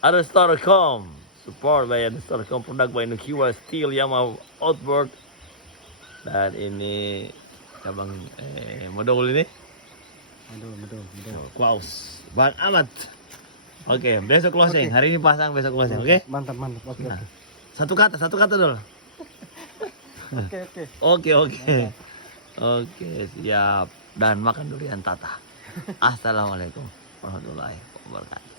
Ada Starcom, support by Ada Starcom, produk by Nukiwa Steel Yamaha Outboard. Dan ini cabang modul ini. Betul. Klaus, Bang Ahmad. Oke, besok closing. Hari ini pasang, besok closing. Oke? Mantap. Oke. Nah, satu kata dulu. Oke. Oke, siap. Dan makan durian Tata. Assalamualaikum warahmatullahi wabarakatuh.